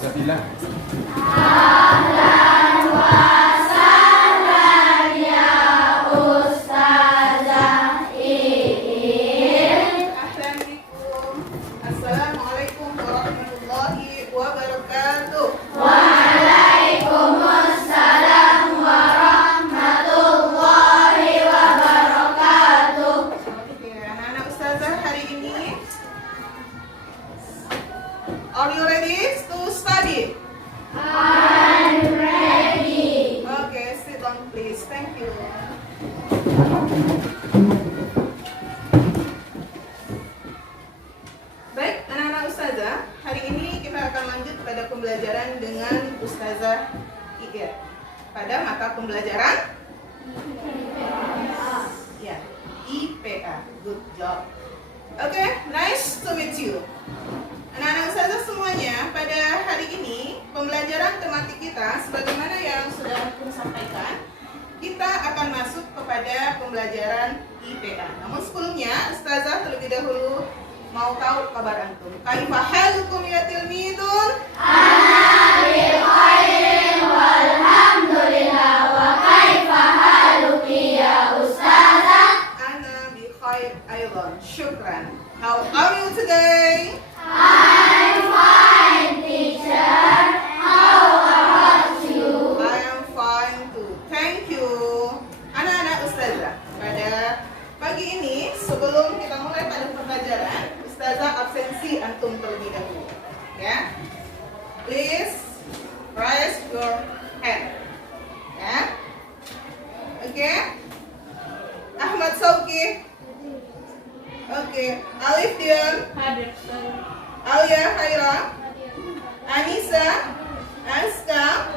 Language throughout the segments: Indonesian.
Zabila. Ahlan wa sahlan ya Ustazah Iin. Ahlan bikum. Assalamualaikum warahmatullahi wabarakatuh. Waalaikumsalam warahmatullahi wabarakatuh. Oke, anak-anak Ustazah hari ini, are you ready to study? I'm ready. Okay, sit down please. Thank you. Baik, anak-anak Ustazah, hari ini kita akan lanjut pada pembelajaran dengan Ustazah Iin pada mata pembelajaran ya, IPA. Good job. Oke, nice to meet you. Anak-anak Ustazah semuanya, pada hari ini pembelajaran tematik kita sebagaimana yang sudah Antum sampaikan, kita akan masuk kepada pembelajaran IPA. Namun sebelumnya, Ustazah terlebih dahulu mau tahu kabar Antum. Kaifa halukum ya tilmidun? Ana bi khairin walhamdulillah, wa kaifa haluki ya Ustazah? Ana bi khair aydan. Syukran. How are you today? I'm fine, teacher. How about you? I am fine too. Thank you. Anak-anak Ustazah, pada pagi ini sebelum kita mulai pada pembelajaran, Ustazah absensi Antum terlebih dahulu. Ya. Please raise your hand. Ya. Oke. Ahmad Sauki. Oke. Alif Dian. Hadir. Alia Khaira. Anissa. Aska.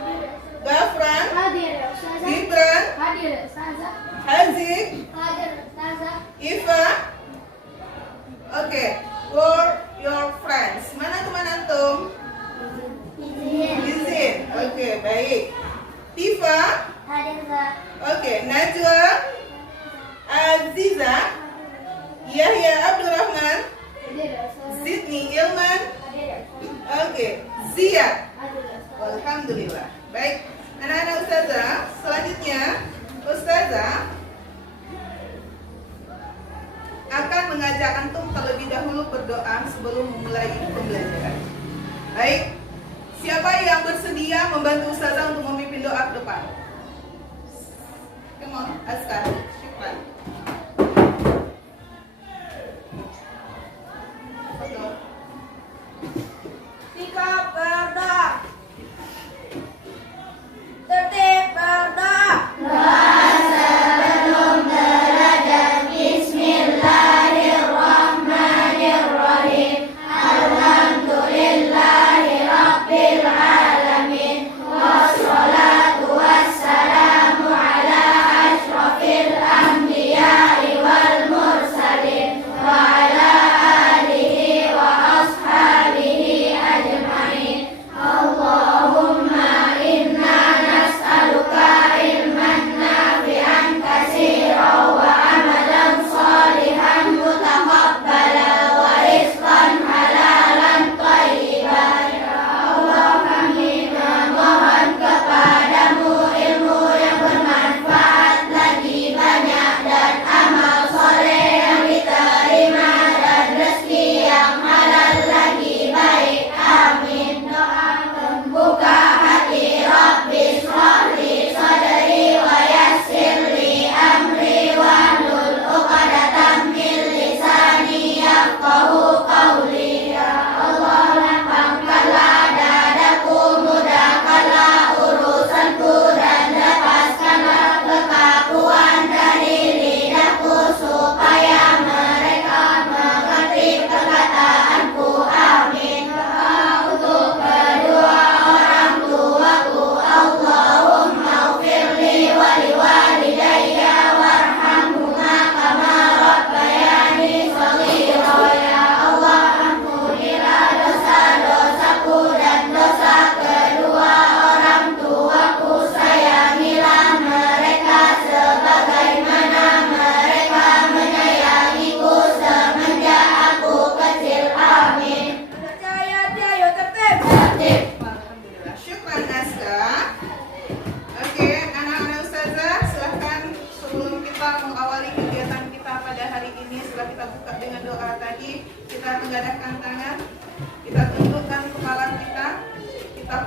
Gafran. Hadir ya Ustazah. Gibran. Hadir ya Ustazah. Hazik. Hadir Ustazah. Iva. Oke, for your friends. Mana teman antum? Izin. Oke, baik. Tifa. Hadir Ustazah. Oke, Najwa. Aziza. Yahya Abdurrahman. Hadir ya Ustazah. Sydney Ilman. Hadir ya Ustazah. Oke, Zia. Hadir ya Ustazah. Alhamdulillah. Baik, anak-anak Ustazah, selanjutnya Ustazah akan mengajak antum terlebih dahulu berdoa sebelum memulai pembelajaran. Baik, siapa yang bersedia membantu Ustazah untuk memimpin doa ke depan? Come on, Askar. Syukran. Sikap berdoa. Tertib berdoa. Sebelum derajat Bismillahirrahmanirrahim. Alhamdulillahi Rabbil Alamin. Wassalatu wassalamu ala ashrafil anbiya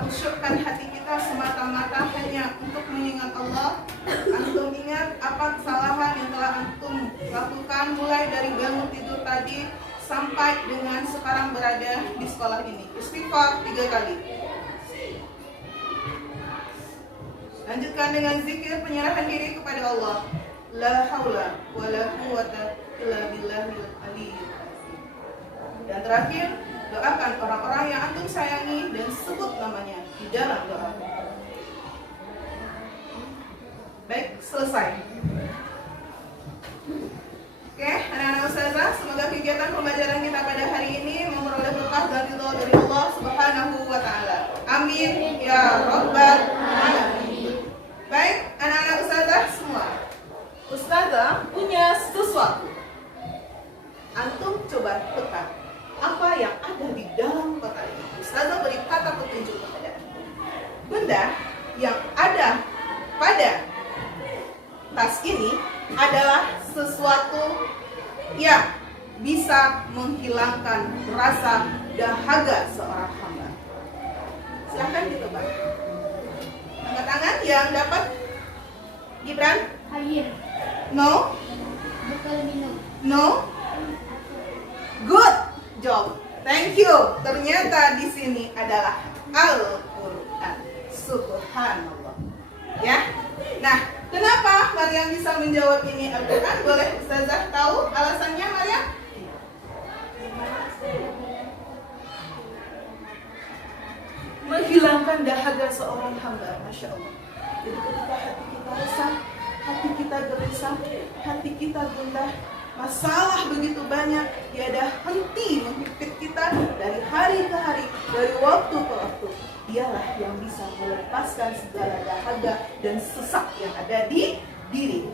mengkhusyukkan hati kita semata-mata hanya untuk mengingat Allah. Antum ingat apa kesalahan yang telah antum lakukan mulai dari bangun tidur tadi sampai dengan sekarang berada di sekolah ini. Istighfar 3 kali. Lanjutkan dengan zikir penyerahan diri kepada Allah. La haula wa la quwwata illa billahil aliyyil azim. Dan terakhir, doakan orang-orang yang antum sayangi dan sebut namanya di dalam doa. Baik, selesai. Oke, anak-anak ustazah, semoga kegiatan pembelajaran kita pada hari ini memperoleh berkah dan ridho dari Allah Subhanahu wa taala. Amin ya rabbal alamin. Baik, anak-anak ustazah semua. Ustazah punya sesuatu. Antum coba peta apa yang ada di dalam kotak ini. Ustazah beri kata petunjuk kepada antum. Benda yang ada pada tas ini adalah sesuatu yang bisa menghilangkan rasa dahaga seorang hamba. Silahkan ditebak. Angkat tangan yang dapat. Gibran? Air. No? Bekal minum. No? Good job. Thank you. Ternyata di sini adalah Al-Quran. Subhanallah. Ya. Nah, kenapa Maryam bisa menjawab ini Al-Quran? Boleh Ustazah tahu alasannya, Maryam? Menghilangkan dahaga seorang hamba. Masya Allah. Jadi ketika hati kita resah, hati kita gelisah, hati kita gundah, masalah begitu banyak, tiada henti menghimpit kita dari hari ke hari, dari waktu ke waktu. Dialah yang bisa melepaskan segala dahaga dan sesak yang ada di diri.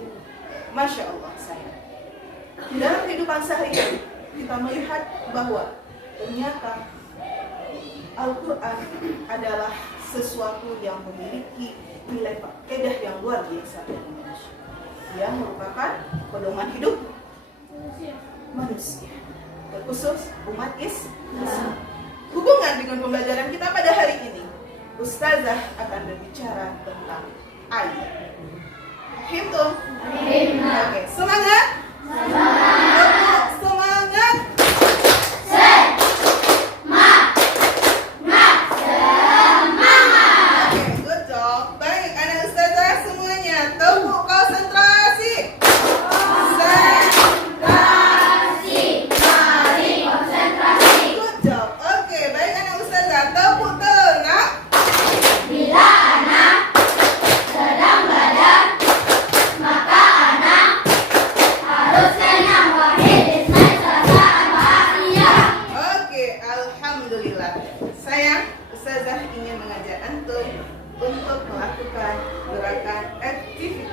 Masya Allah sayang. Di dalam kehidupan sehari-hari kita melihat bahwa ternyata Al-Quran adalah sesuatu yang memiliki nilai faedah yang luar biasa bagi manusia. Dia merupakan pedoman hidup manusia, terkhusus umat Islam. Hubungan dengan pembelajaran kita pada hari ini, Ustazah akan berbicara tentang ayat. Himtum? Oke, semangat? Semangat! Semangat! Oke, good job. Baik, anak Ustazah semuanya, tepuk konsentrasi. Good job. Oke, baik anak Ustazah, tepuk telinga. Bila anak sedang belajar, maka anak harus kenyang wahid ismail salasaan wahiyah. Oke, alhamdulillah. Sayang, Ustazah ingin mengajak antum untuk melakukan gerakan activity.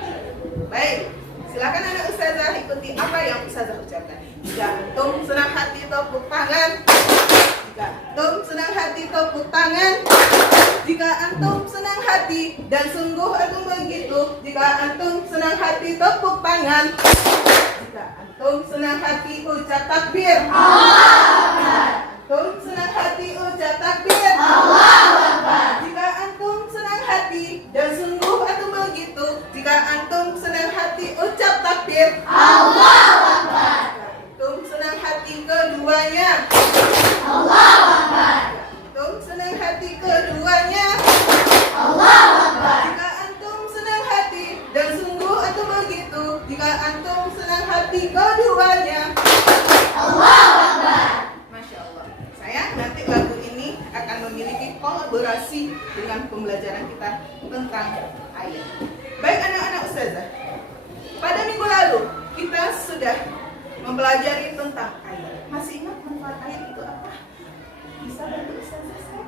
Baik, silakan anak Ustazah ikuti apa yang Ustazah ucapkan. Jika antum senang hati tepuk tangan. Jika antum senang hati tepuk tangan. Jika antum senang hati dan sungguh antum begitu. Jika antum senang hati tepuk tangan. Jika antum senang hati ucap takbir. Antum senang hati ucap takbir. Jika antum senang hati dan sungguh antum begitu. Jika antum senang hati ucap takbir. Jika antum senang hati keduanya. Antum senang hati keduanya. Jika antum senang hati dan sungguh antum begitu. Jika antum senang hati keduanya. Masya Allah. Sayang, nanti lagu ini akan memiliki kolaborasi dengan pembelajaran kita tentang ayat. Baik anak-anak Ustazah, pada minggu lalu kita sudah mempelajari tentang ayat. Masih ingat manfaat ayat itu apa? Bisa bantu Ustazah saya?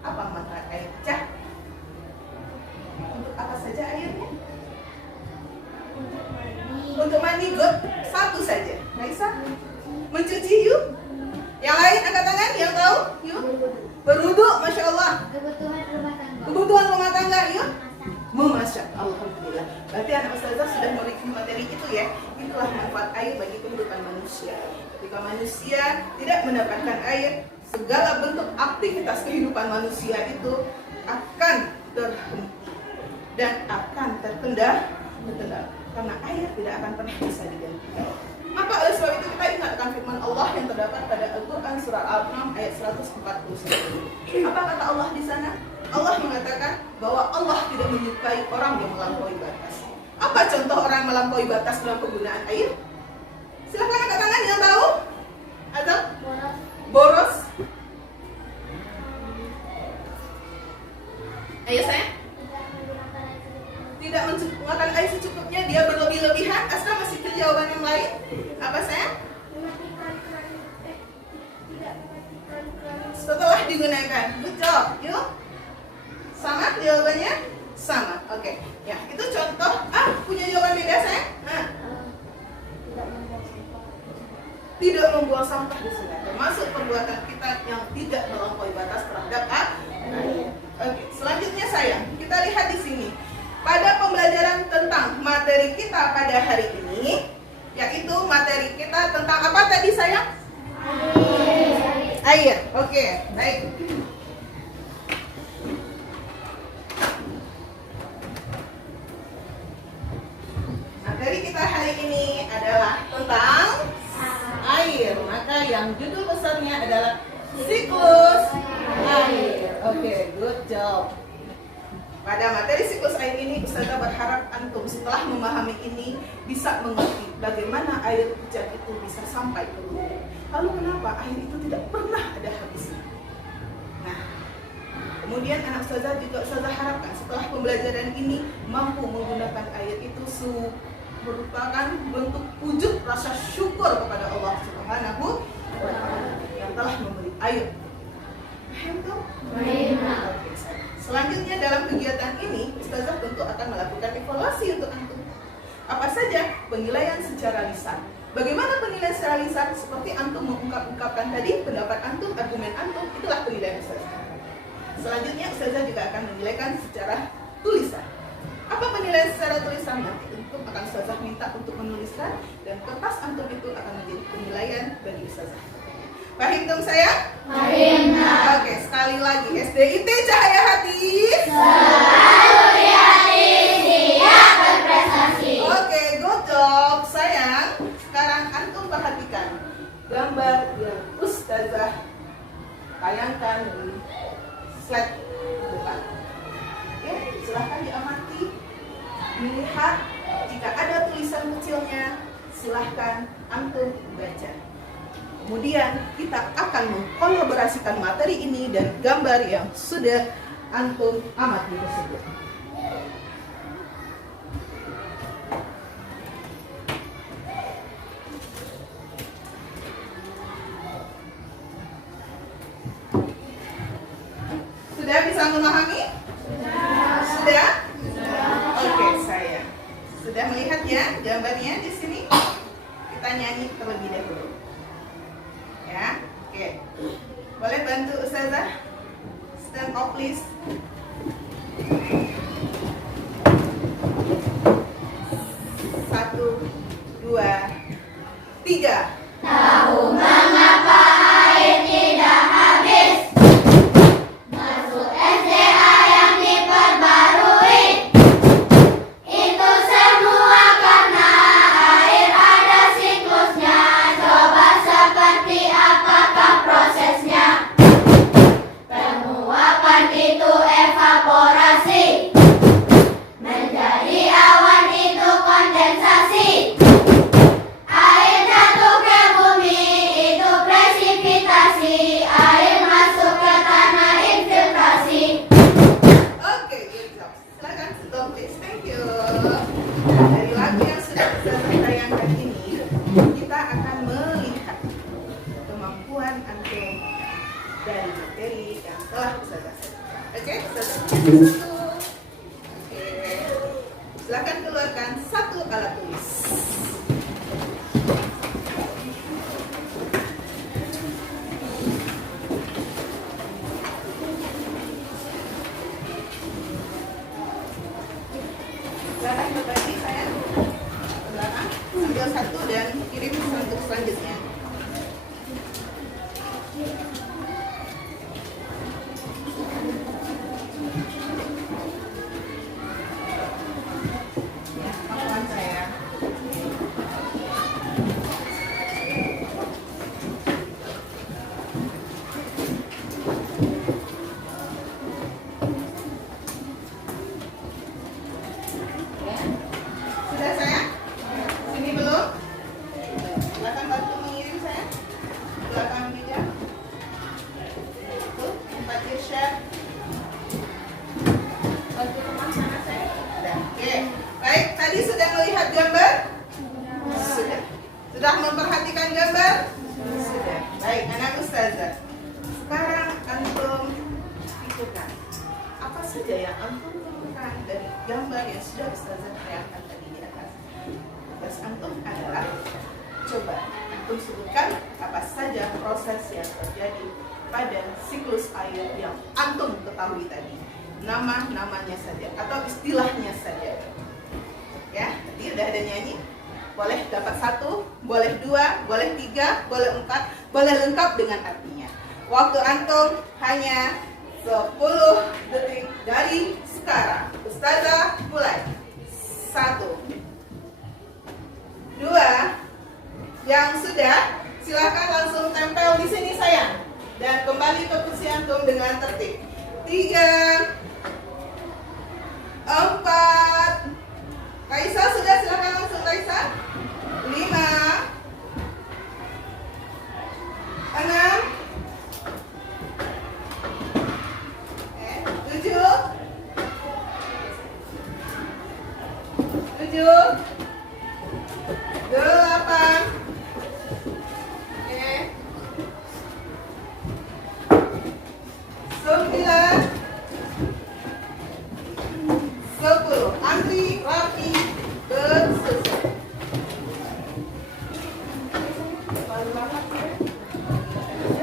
Apa manfaat ayat? Cah? Untuk apa saja ayatnya? Untuk mandi, good. Satu saja. Naisa? Mencuci, yuk. Yang lain angkat tangan, yang tahu? Yuk. Berwudu, Masya Allah. Kebutuhan rumah tangga. Kebutuhan rumah tangga, yuk. Memasak, alhamdulillah. Berarti anak Ustazah sudah mereview materi itu ya. Itulah manfaat air bagi kehidupan manusia. Ketika manusia tidak mendapatkan air, segala bentuk aktivitas kehidupan manusia itu akan terhenti dan akan terkendali karena air tidak akan pernah bisa digantikan. Maka oleh sebab itu kita ingatkan firman Allah yang terdapat pada Al-Quran surah Al-An'am ayat 141. Apa kata Allah di sana? Allah mengatakan bahwa Allah tidak menyukai orang yang melampaui batas. Apa contoh orang yang melampaui batas dalam penggunaan air? Silakan angkat tangan yang tahu. Atau boros. Ayo sayang. Tidak menggunakan air secukupnya, dia berlebih-lebihan. Astra masih ke jawaban yang lain. Apa sayang? Setelah digunakan. Good job. Yuk. Sama jawabannya? Sama. Oke. Ya, itu contoh. Punya jawaban beda sayang? Tidak membuang sampah di sungai. Termasuk perbuatan kita yang tidak melampaui batas terhadap air. Oke. Selanjutnya sayang, kita lihat di sini. Pada pembelajaran tentang materi kita pada hari ini, yaitu materi kita tentang apa tadi sayang? Air. Oke, baik. Materi kita hari ini adalah tentang air. Maka yang judul besarnya adalah siklus air. Oke, good job. Pada materi siklus air ini, Ustazah berharap antum setelah memahami ini bisa mengerti bagaimana air hujan itu bisa sampai ke bumi. Lalu kenapa air itu tidak pernah ada habisnya? Nah, kemudian anak Ustazah juga Ustazah harapkan setelah pembelajaran ini mampu menggunakan air itu merupakan bentuk wujud rasa syukur kepada Allah Subhanahu wa Ta'ala yang telah memberi air. Paham tuh? Selanjutnya dalam kegiatan ini, Ustazah tentu akan melakukan evaluasi untuk antum. Apa saja? Penilaian secara lisan. Bagaimana penilaian secara lisan? Seperti antum mengungkapkan tadi pendapat antum, argumen antum, itulah penilaian Ustazah. Selanjutnya Ustazah juga akan menilaikan secara tulisan. Apa penilaian secara tulisan? Nanti antum akan Ustazah minta untuk menuliskan dan kertas antum itu akan menjadi penilaian bagi Ustazah. Paham dong sayang? Paham. Oke, sekali lagi SDIT Cahaya Hati Selalu di hati, siap berprestasi. Oke, good job sayang. Sekarang antum perhatikan gambar yang Ustazah tayangkan di slide depan. Oke, silahkan diamati, dilihat. Jika ada tulisan kecilnya, silahkan antum baca. Kemudian kita akan mengkolaborasikan materi ini dari gambar yang sudah antum amati tersebut. Sudah bisa memahami? Sudah? Oke, saya sudah melihat ya gambarnya di sini. Kita nyanyi terlebih dahulu. Ya, oke. Boleh bantu Ustazah? Stand up please. 1, 2, 3. Tahu mengapa air tidak habis? Masuk SDA yang diperbarui. Itu semua karena air ada siklusnya. Coba seperti apakah prosesnya? Penguapan itu evaporasi. Menjadi awan itu kondensasi. Air jatuh ke bumi itu presipitasi. Air masuk ke tanah infiltrasi. Oke, good job. Silakan stop please. Thank you. Dari lagu yang sudah Ustazah tayangkan ini, kita akan melihat kemampuan antum dari materi yang telah Ustazah sampaikan. Oke, Ustazah punya satu. Oke. Silakan keluarkan satu alat tulis. Silakan berbagi saya ke belakang, ambil satu dan kirim untuk selanjutnya. saja yang antum temukan dari gambar yang sudah Ustazah terangkan tadi di atas? Tugas antum adalah coba antum sebutkan apa saja proses yang terjadi pada siklus air yang antum ketahui tadi. Nama-namanya saja atau istilahnya saja. Ya, tadi udah ada nyanyi. Boleh dapat 1, boleh 2, boleh 3, boleh 4, boleh lengkap dengan artinya. Waktu antum hanya 10 detik dari sekarang. Ustazah mulai. 1, 2. Yang sudah, silakan langsung tempel di sini sayang. Dan kembali ke kursi antum dengan tertib. 3, 4. Kaisa sudah, silakan langsung Kaisa. 5, 6, 7, 8, 9, 10. Antri rapi berselesai.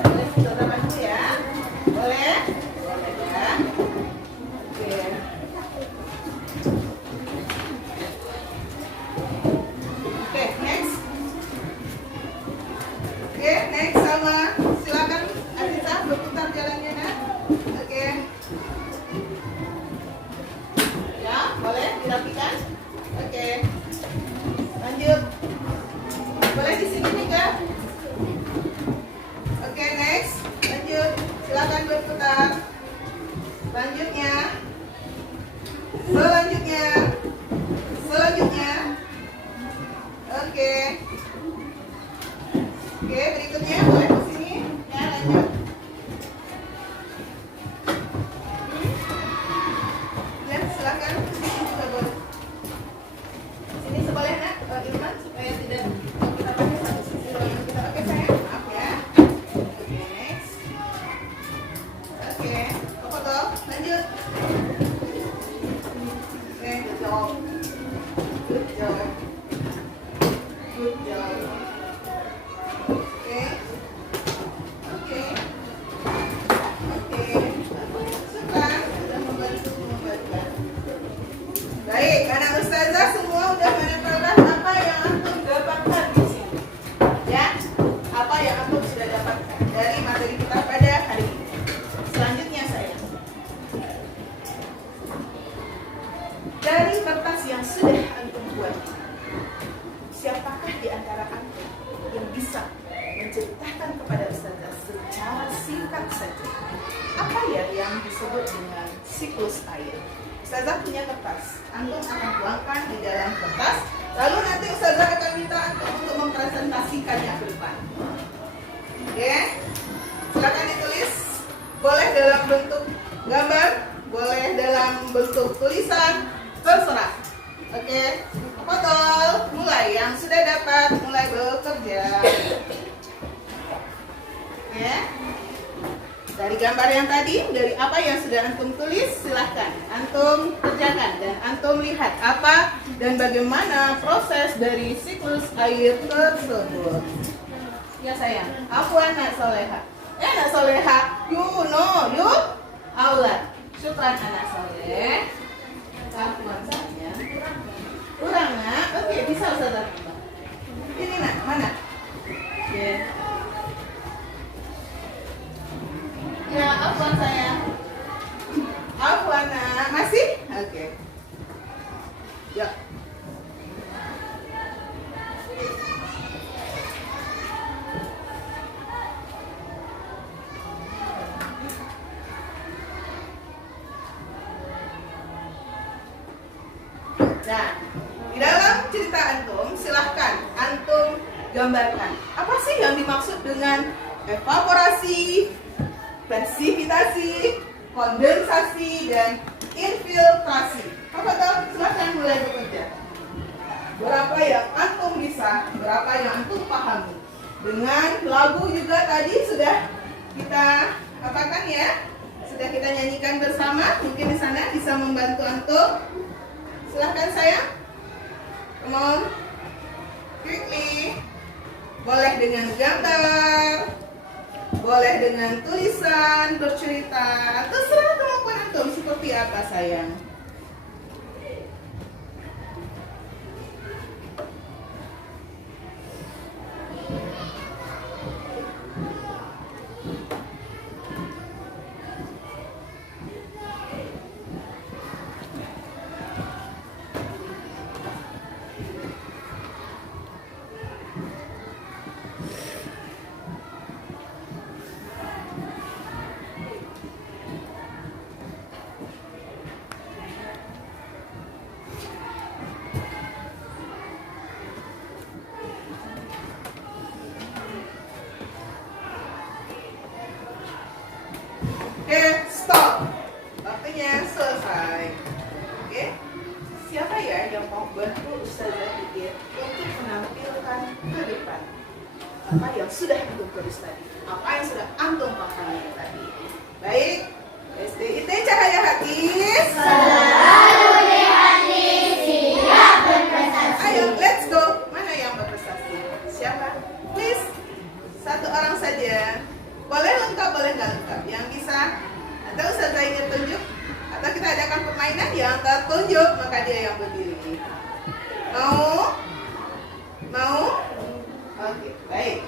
Boleh saudara bantu ya? Boleh? Boleh ya. Oke. Oke, next. Oke, next sama. Silakan Aziza berputar jalannya nak. Oke. Ya, boleh dirapikan. Oke. Lanjut. Boleh di sini juga. Oke, next. Lanjut. Silakan berputar. Selanjutnya. Selanjutnya. Selanjutnya. Oke. Oke, berikutnya boleh ke sini. Ya, lanjut. Ya, silakan. Sini juga boleh. Sini seboleh nak, Irman, supaya tidak kita pakai satu sisi doang. Kita pakai sayang. Maaf ya. Oke, next. Oke, foto. Lanjut. Oke, good job. Good job. Good job. Oke. Oke. Oke. Suka. Sudah membantu. Baik, anak ustazah semua udah menempelkan apa yang antum dapatkan di sini. Ya, apa yang antum sudah dapatkan dari materi kita pada hari ini. Selanjutnya saya, dari kertas yang sudah antum buat, siapakah di antara antum yang bisa menceritakan kepada ustazah secara singkat saja apa ya yang disebut dengan siklus air? Ustazah punya kertas, antum akan tuangkan di dalam kertas, lalu nanti ustazah akan minta antum untuk mempresentasikannya ke depan. Oke, silakan ditulis. Boleh dalam bentuk gambar, boleh dalam bentuk tulisan, terserah. Oke, potol, mulai yang sudah dapat mulai bekerja. Oke. Dari gambar yang tadi, dari apa yang sudah antum tulis, silahkan antum kerjakan dan antum lihat apa dan bagaimana proses dari siklus air tersebut. Ya sayang, afwan nak soleha. Nak soleha, you know, you aulat. Syukran anak soleh. Afwan saya. Kurang nak, oke bisa ustazah. Ini nak, mana? Oke. Ya, afwan saya. Afwan nak, masih? Oke. Ya. Nah, di dalam cerita antum, silahkan antum gambarkan apa sih yang dimaksud dengan evaporasi, presipitasi, kondensasi, dan infiltrasi. Apa tahu? Silahkan mulai bekerja. Berapa yang antum bisa, berapa yang antum pahami. Dengan lagu juga tadi sudah kita apakan ya, sudah Sudah kita nyanyikan bersama. Mungkin di sana bisa membantu antum. Silahkan sayang. Come on. Quickly. Boleh dengan gambar, boleh dengan tulisan, bercerita, terserah kemampuan antum seperti apa sayang. Oke, stop. Waktunya selesai. Oke. Siapa ya yang mau bantu Ustazah Didit untuk menampilkan ke depan apa yang sudah antum tulis tadi, apa yang sudah antum pahami tadi? Baik. SDIT Cahaya Hati. Selalu di hati, siap berprestasi. Ayo, let's go. Mana yang berprestasi? Siapa? Please. Satu orang saja. Boleh lengkap, boleh nggak lengkap. Yang bisa, atau Ustazah ingin tunjuk, atau kita adakan permainan yang tertunjuk, maka dia yang berdiri. Mau? Mau? Oke, baik.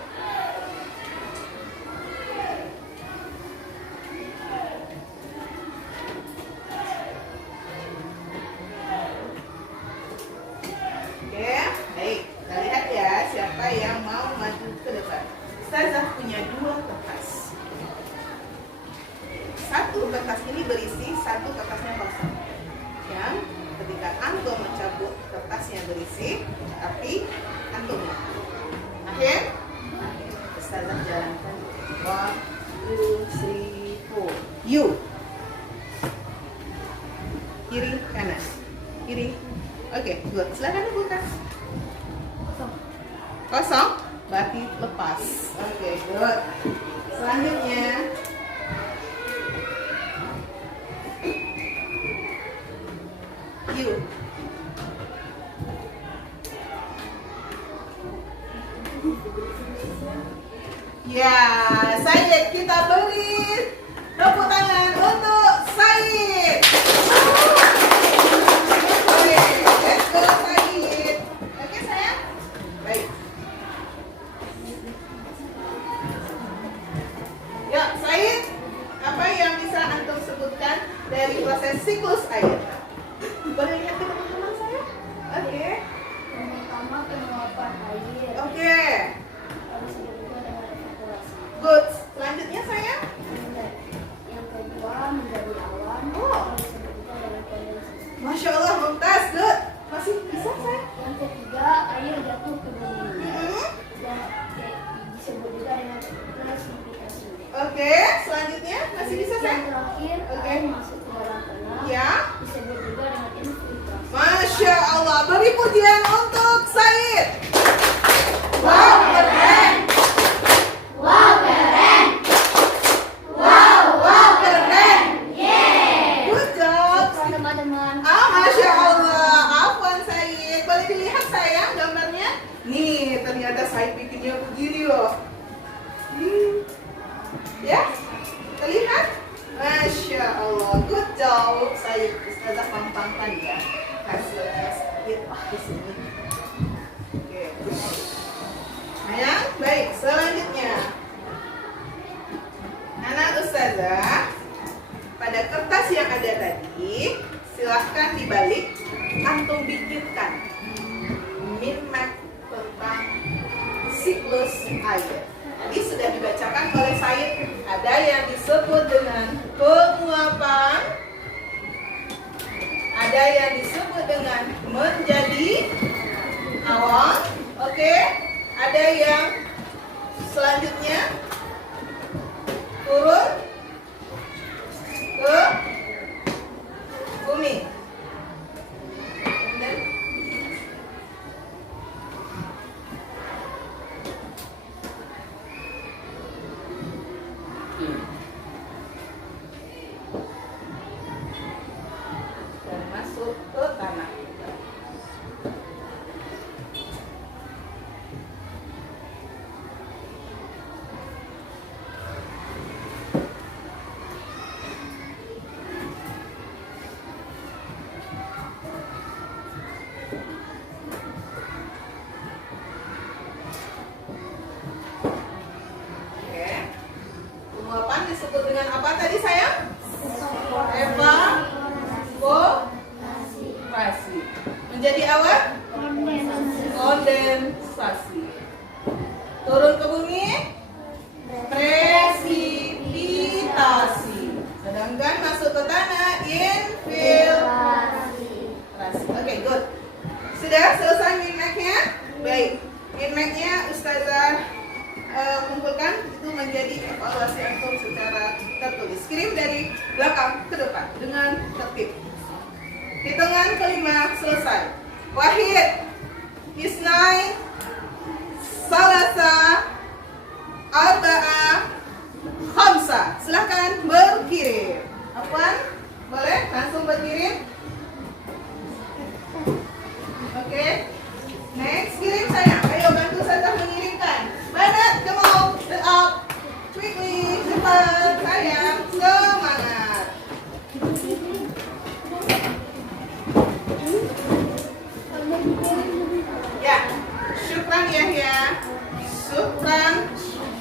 Oke, baik. Kita lihat ya, siapa yang mau maju ke depan. Ustazah punya 2 kertas. Satu kertas ini berisi, satu kertasnya kosong. Yang ketika antum mencabut kertasnya berisi, tapi antum akhir. Ustazah jalankan. 1, 2, 3, 4. You. Kiri, kanan. Kiri. Oke, good. Silakan buka. Kosong. Berarti lepas. Oke, good. Selanjutnya you. Ya, Said, kita beri tepuk tangan untuk Said. Oke, let's go Said. Oke sayang? Baik. Ya, Said, apa yang bisa antum sebutkan dari proses siklus air? Boleh lihat ke teman-teman saya? Oke. Pertama, penguapan air. Oke. Lalu selanjutnya dengan evaporasi. Good. Selanjutnya sayang? Yang kedua, menjadi awan. Oh. Lalu selanjutnya dengan kondensasi. Masya Allah, mumtaz. Good. Masih bisa sayang? Yang ketiga, air jatuh ke bumi. Dan disebut juga dengan presipitasi. Oke. Selanjutnya masih bisa Yang sayang? terakhir, Oke. air masuk ke dalam tanah. Ya. Disebut juga dengan infiltrasi. Masya Allah. Beri pujian untuk Said. Wow, keren. Wow, keren. Wow, keren. Yeay. Good job. Teman-teman. Masya Allah. Afwan Said. Boleh dilihat sayang gambarnya? Nih, ternyata Said bikinnya begini loh. Ya, terlihat? Masya Allah. Good job Said. Ustazah pampangkan ya hasilnya sedikit di sini. Oke. Sayang, baik. Selanjutnya, anak Ustazah, pada kertas yang ada tadi, silahkan dibalik, antum bikinkan minmat tentang siklus air. Tadi sudah dibacakan oleh Said, ada yang disebut dengan penguapan, ada yang disebut dengan menjadi awan, oke? Ada yang selanjutnya turun ke bumi. Dan Menjadi awan kondensasi. Turun ke bumi presipitasi. Sedangkan masuk ke tanah infiltrasi. Oke, good. Sudah selesai min max-nya? Baik. Min max-nya Ustazah kumpulkan itu menjadi evaluasi antum secara tertulis. Kirim dari belakang ke depan dengan tertib. Hitungan kelima selesai. Wahid, isnain, salasa, arba'ah, khamsa. Silahkan berkirim. Afwan, boleh langsung berkirim? Oke. Next, kirim sayang. Ayo bantu Ustazah mengirimkan. Banat, come on, get up. Quickly, cepat sayang. Semangat. Ya, syukran Yahya. Syukran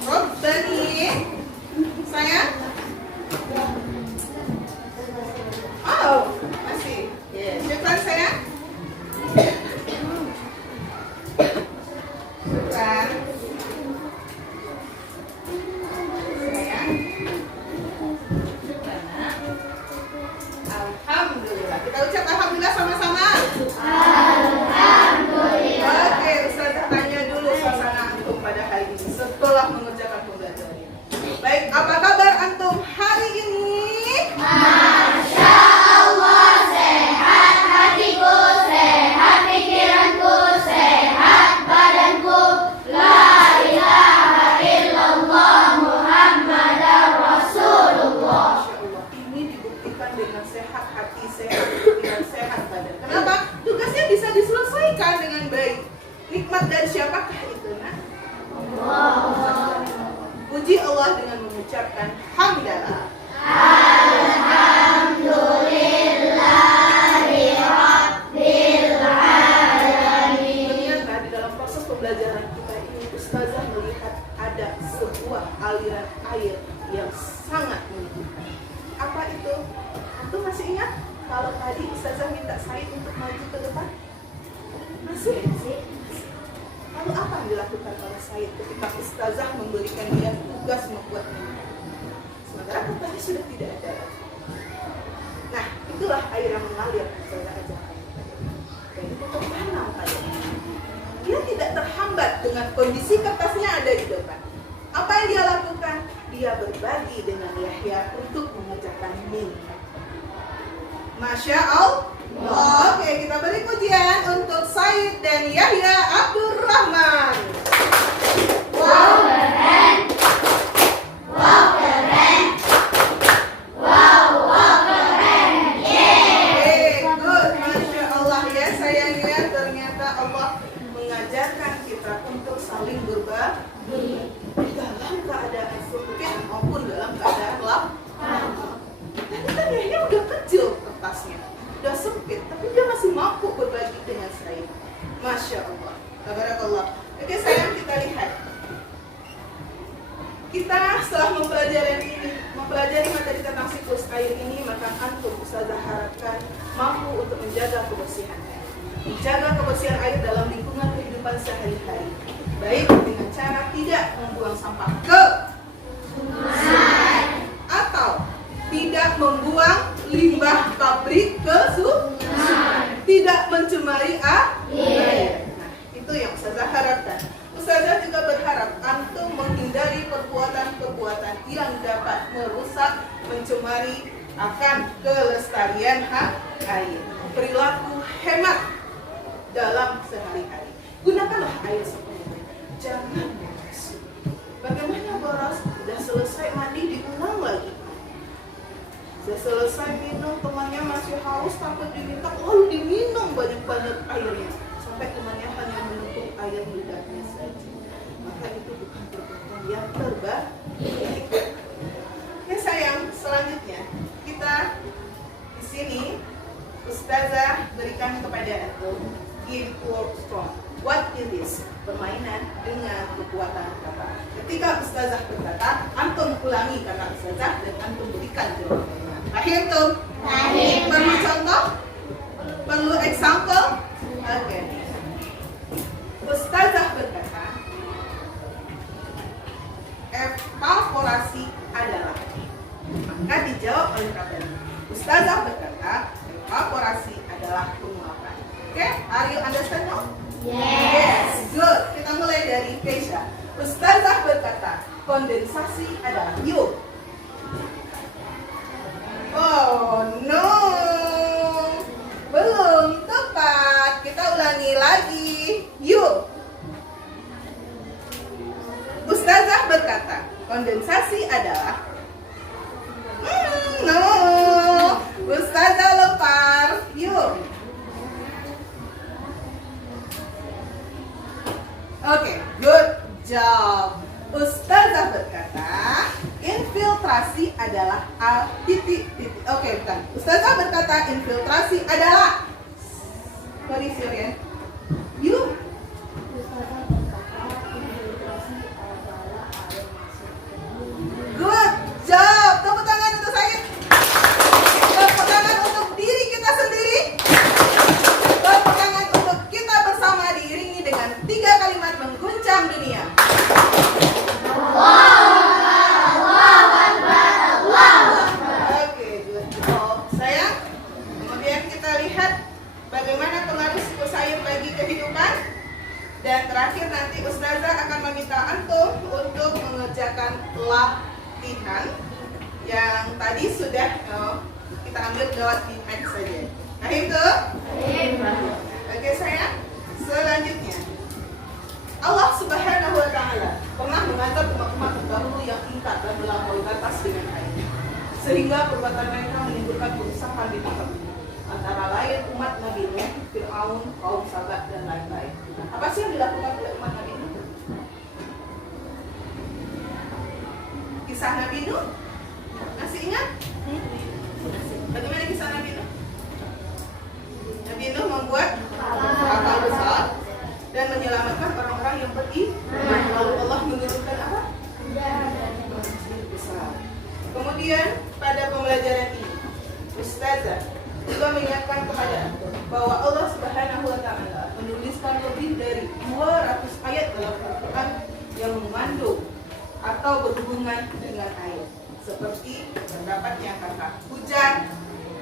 Rabbani. Sayang. Oh, masih. Ya, syukran sayang. Syukran. Sayang. Syukran. Alhamdulillah. Kita ucap alhamdulillah sama-sama. Oke, Ustazah tanya dulu suasana antum pada hari ini setelah mengerjakan pembelajaran ini. Baik, apa kabar antum hari ini? Masya Allah, sehat hatiku, sehat pikiranku, sehat badanku. La ilaha illallah Muhammadar Rasulullah. Masya Allah, ini dibuktikan dengan sehat hati, sehat pikiran, sehat badan. Kenapa? Tugasnya bisa diselesaikan dengan baik. Nikmat dari siapakah itu, nak? Puji Allah dengan mengucapkan hamdalah. Ternyata di dalam proses pembelajaran kita ini Ustazah melihat ada sebuah aliran air yang sangat menyentuhkan. Apa itu? Antum masih ingat? Kalau tadi Ustazah minta Said untuk maju ke depan? Masih? Lalu apa yang dilakukan oleh Said ketika Ustazah memberikan dia tugas membuat minum? Sementara katanya sudah tidak ada lagi. Nah, itulah air yang mengalir Ustazah ajarkan. Dan itu tertanam padanya. Dia tidak terhambat dengan kondisi kertasnya ada di depan. Apa yang dia lakukan? Dia berbagi dengan Yahya untuk mengerjakan minum. Masya Allah. Oke, kita beri pujian untuk Said dan Yahya Abdurrahman. Wow, keren. Wow, keren. Wow, keren. Yeay. Good. Masya Allah ya sayangnya, ternyata Allah mengajarkan kita untuk saling berbagi dalam keadaan sempit maupun dalam keadaan lapang. Tadi kan Yahya udah kecil kertasnya, udah sempit, tapi dia masih mampu berbagi dengan saya. Masya Allah, tabarakallah. Oke sayang, kita lihat. Kita setelah mempelajari materi tentang siklus air ini, maka antum Ustazah harapkan mampu untuk menjaga kebersihan air. Menjaga kebersihan air dalam lingkungan kehidupan sehari-hari. Baik dengan cara tidak membuang sampah ke sungai atau tidak membuang limbah pabrik ke sungai, tidak mencemari air. Nah, itu yang Ustazah harapkan. Ustazah juga berharap antum menghindari perbuatan-perbuatan yang dapat merusak, mencemari akan kelestarian air. Perilaku hemat dalam sehari-hari. Gunakanlah air sepenuhnya. Jangan boros. Bagaimana boros? Sudah selesai mandi diulang lagi. Sudah selesai minum, temannya masih haus, takut diminta, lalu diminum banyak-banyak airnya sampai temannya hanya menutup air lidahnya saja. Maka itu bukan perbuatan yang terbaik. Ya sayang, selanjutnya kita di sini Ustazah berikan kepada antum game word strong. What is this? Permainan dengan kekuatan kata. Ketika Ustazah berkata, antum ulangi kata Ustazah dan antum berikan jawabannya. Akhir tuh. Perlu contoh? Perlu example? oleh Rabbani. Ustazah berkata, evaporasi adalah penguapan. Oke, are you understand now? Yes. Good. Kita mulai dari Keisha. Ustazah berkata, kondensasi adalah yuk. Oh no, belum tepat. Kita ulangi lagi. Yuk. Ustazah berkata, kondensasi adalah no. Ustazah lepar. Yuk. Oke, good job. Ustazah berkata, infiltrasi adalah titik-titik. Oke, bukan. Ustazah berkata, infiltrasi adalah. What is your name? You. Ustazah berkata, infiltrasi adalah air masuk. Good job. Tepuk tangan untuk saya. Tepuk tangan untuk diri kita sendiri. Tepuk tangan untuk kita bersama diiringi dengan 3 kalimat mengguncang dunia. Oke, good job. Sayang, kemudian kita lihat bagaimana pengaruh suku sayur bagi kehidupan. Dan terakhir nanti Ustazah akan meminta antum untuk mengerjakan latihan yang tadi sudah kita ambil lewat di Max saja. Nah itu. Oke sayang, selanjutnya Allah Subhanahu wa Ta'ala pernah menganggap umat-umat terdahulu yang ingkar dan melampaui batas dengan air, sehingga perbuatan mereka menimbulkan kerusakan di muka bumi, antara lain umat Nabi Nuh, Fir'aun, kaum Sabat dan lain-lain. Apa sih yang dilakukan oleh umat Nabi Nuh? Kisah Nabi Nuh? Masih ingat? Bagaimana kisah Nabi Nuh? Nabi Nuh membuat kapal besar dan menyelamatkan orang-orang yang pergi. Lalu Allah menurunkan apa? Banjir besar. Kemudian pada pembelajaran ini, Ustazah juga mengingatkan kepada bahwa Allah Subhanahu wa Ta'ala menuliskan lebih dari 200 ayat dalam Al-Quran yang mengandung atau berhubungan dengan air, seperti pendapatnya kata hujan,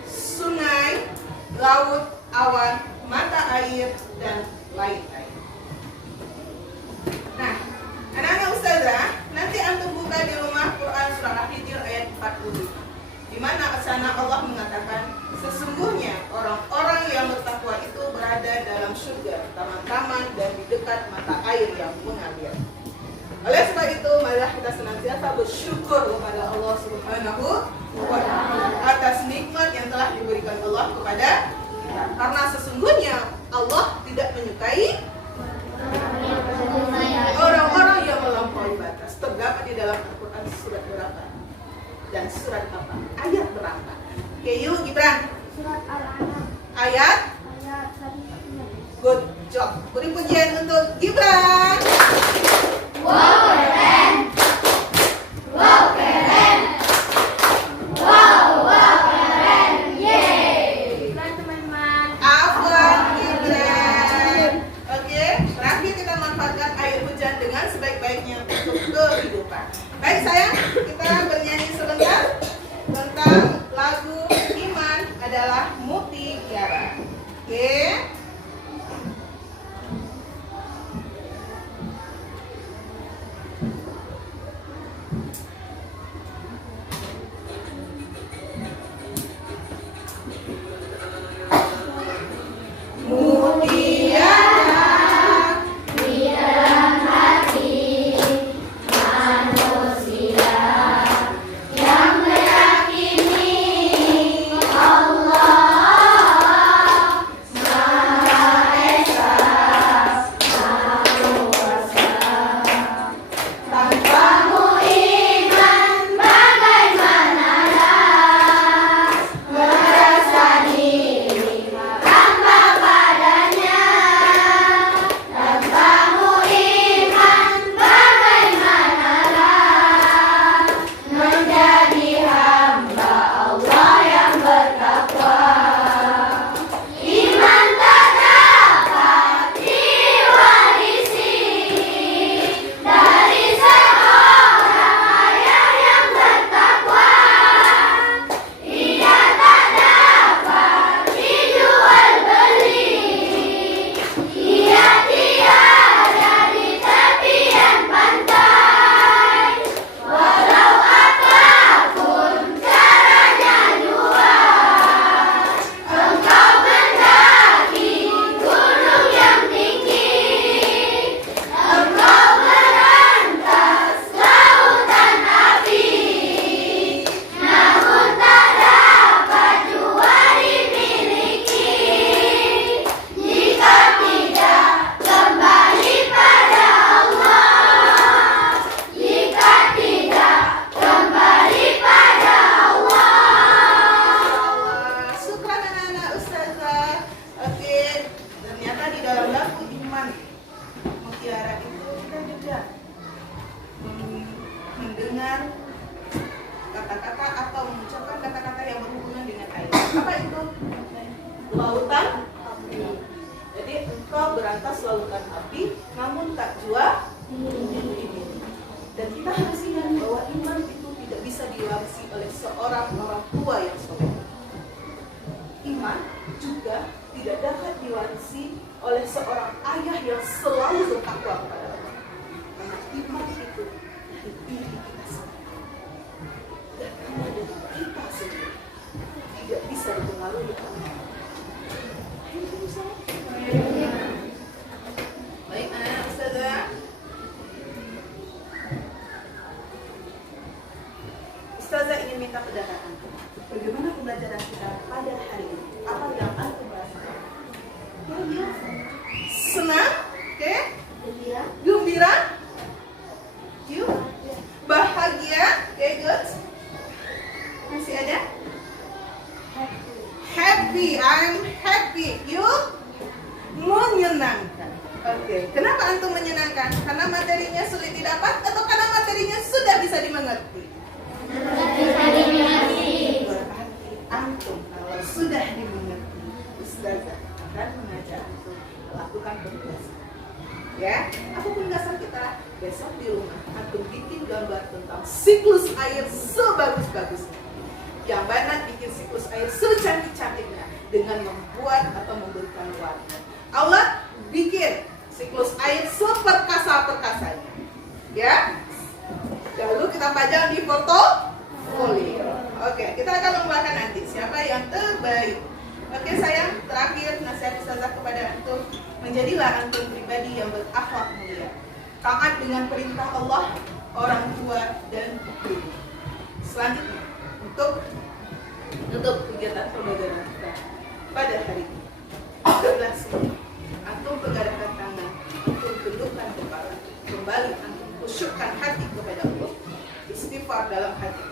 sungai, laut, awan, mata air, dan lain-lain. Nah, anak-anak Ustazah, nanti antum buka di rumah Quran surah Al-Hijr ayat 40, di mana sana Allah mengatakan, sesungguhnya orang-orang yang bertakwa itu berada dalam surga, taman-taman, dan di dekat mata air yang mengalir. Oleh sebab itu, marilah kita senantiasa bersyukur kepada Allah Subhanahu wa Ta'ala atas nikmat yang telah diberikan Allah kepada kita. Karena sesungguhnya Allah tidak menyukai orang-orang yang melampaui batas. Terdapat di dalam Al-Quran surat berapa? Dan surat apa? Ayat berapa? Oke, yuk Gibran. Surat Al-An'am Ayat. ayat 1. Good job. Beri pujian untuk Gibran. Wow, keren. Wow, keren. Wow, keren. Yeay. Keren teman-teman. Afwan Gibran. Oke, terakhir kita manfaatkan air hujan dengan sebaik-baiknya untuk kehidupan. Baik sayang, kita bernyanyi sebentar tentang lagu Iman adalah Mutiara. Oke. berantas lalukan api, namun tak jua ini. Dan kita harus ingat bahwa iman itu tidak bisa diwarisi oleh seorang orang tua yang soleh. Iman juga tidak dapat diwarisi oleh seorang ayah yang selalu bertakwa kepada Allah. Karena iman itu dari diri kita sendiri. Dan hanya dari kita sendiri. Tidak bisa dipengaruhi oleh Allah. Baik, anak-anak ustazah. Ustazah ingin minta pendapat antum. Bagaimana pembelajaran kita pada hari ini? Apa yang antum rasakan? Senang? Oke? Gembira? You? Bahagia? Oke, good. Masih ada? Happy. I'm happy. You? Menyenangkan. Oke. Kenapa antum menyenangkan? Karena materinya sulit didapat atau karena materinya sudah bisa dimengerti? Berarti antum kalau sudah dimengerti, ustazah akan mengajak antum melakukan penugasan. Ya, apa penugasan kita? Besok di rumah antum bikin gambar tentang siklus air sebagus-bagusnya. Yang Banat bikin siklus air secantik-cantiknya dengan membuat atau memberikan warna. Allah bikin siklus air seperkasa-perkasanya. Ya. Lalu kita pajang di portofolio. Oke, kita akan lombakan nanti siapa yang terbaik. Oke sayang, terakhir nasihat ustazah kepada antum, menjadilah antum pribadi yang berakhlak mulia, taat dengan perintah Allah, orang tua dan guru. Selanjutnya, untuk kegiatan pembelajaran kita pada hari ini, marilah semua antum pegadaikan tangan, antum tundukkan kepala, kembali antum khusyukkan hati kepada Allah, istighfar dalam hati,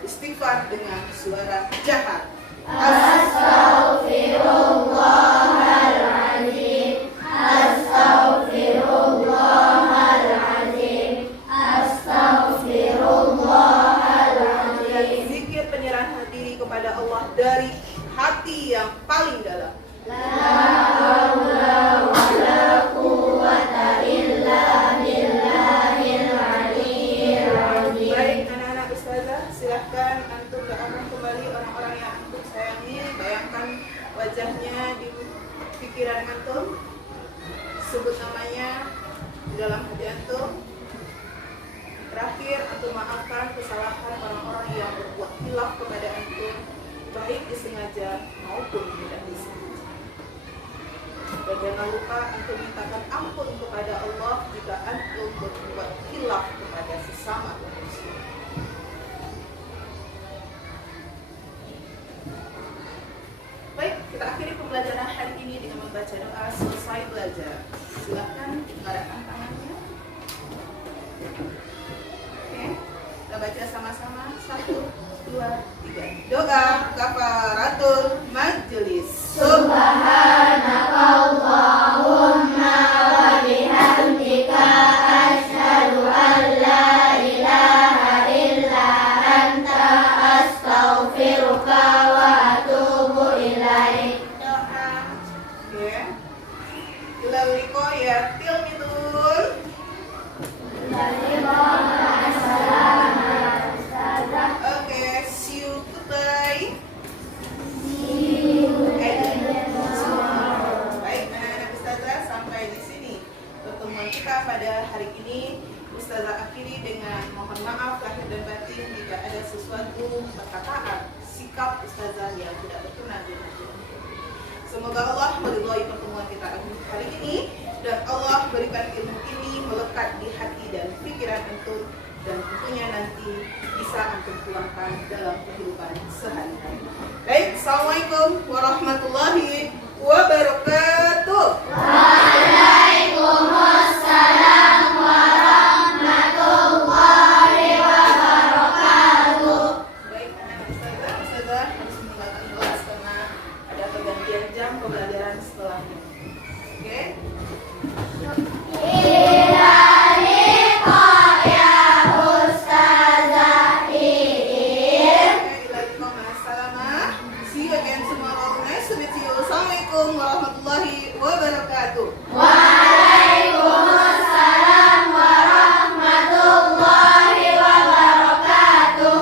istighfar dengan suara jahat. Astaghfirullahaladzim, astaghfirullahaladzim, astaghfirullahaladzim. Zikir penyerahan diri kepada Allah dari hati yang paling dalam. La haula wala quwwata illa billahil aliyyil azim. Baik anak-anak ustazah, silahkan antum doakan kembali orang-orang yang antum sayangi. Bayangkan wajahnya di pikiran antum, sebut namanya di dalam hati antum. Terakhir, antum maafkan kesalahan orang-orang yang berbuat khilaf kepada antum, baik disengaja maupun tidak disengaja. Dan jangan lupa antum mintakan ampun kepada Allah jika antum berbuat khilaf kepada sesama manusia. Baik, kita akhiri pembelajaran hari ini dengan membaca doa selesai belajar. Silakan gerakan tangannya. Oke, kita baca sama-sama. 1, 2, 3. Doa kafaratul majelis. Subhanakallahumma wa bihamdika asyhadu an la ilaha illa anta astaghfiruka wa atubu ilaik. Doa. Oke. Ilal liqayatil midul. Oke, see you goodbye. Baik, anak-anak ustazah, sampai di sini pertemuan kita pada hari ini. Ustazah akhiri dengan mohon maaf lahir dan batin jika ada sesuatu perkataan, sikap ustazah yang tidak berkenan di hati. Semoga Allah meridhai pertemuan kita hari ini dan Allah berikan ilmu ini melekat di hati dan pikiran antum, dan tentunya nanti bisa antum tuangkan dalam kehidupan sehari-hari. Baik, assalamualaikum warahmatullahi wabarakatuh. Waalaikumsalam warahmatullahi wabarakatuh. Baik, anak ustazah harus meninggalkan kelas karena ada pergantian jam pembelajaran setelahnya. Oke? See you again tomorrow. Nice to meet you. Assalamualaikum. Assalamualaikum warahmatullahi wabarakatuh. Waalaikumsalam warahmatullahi wabarakatuh.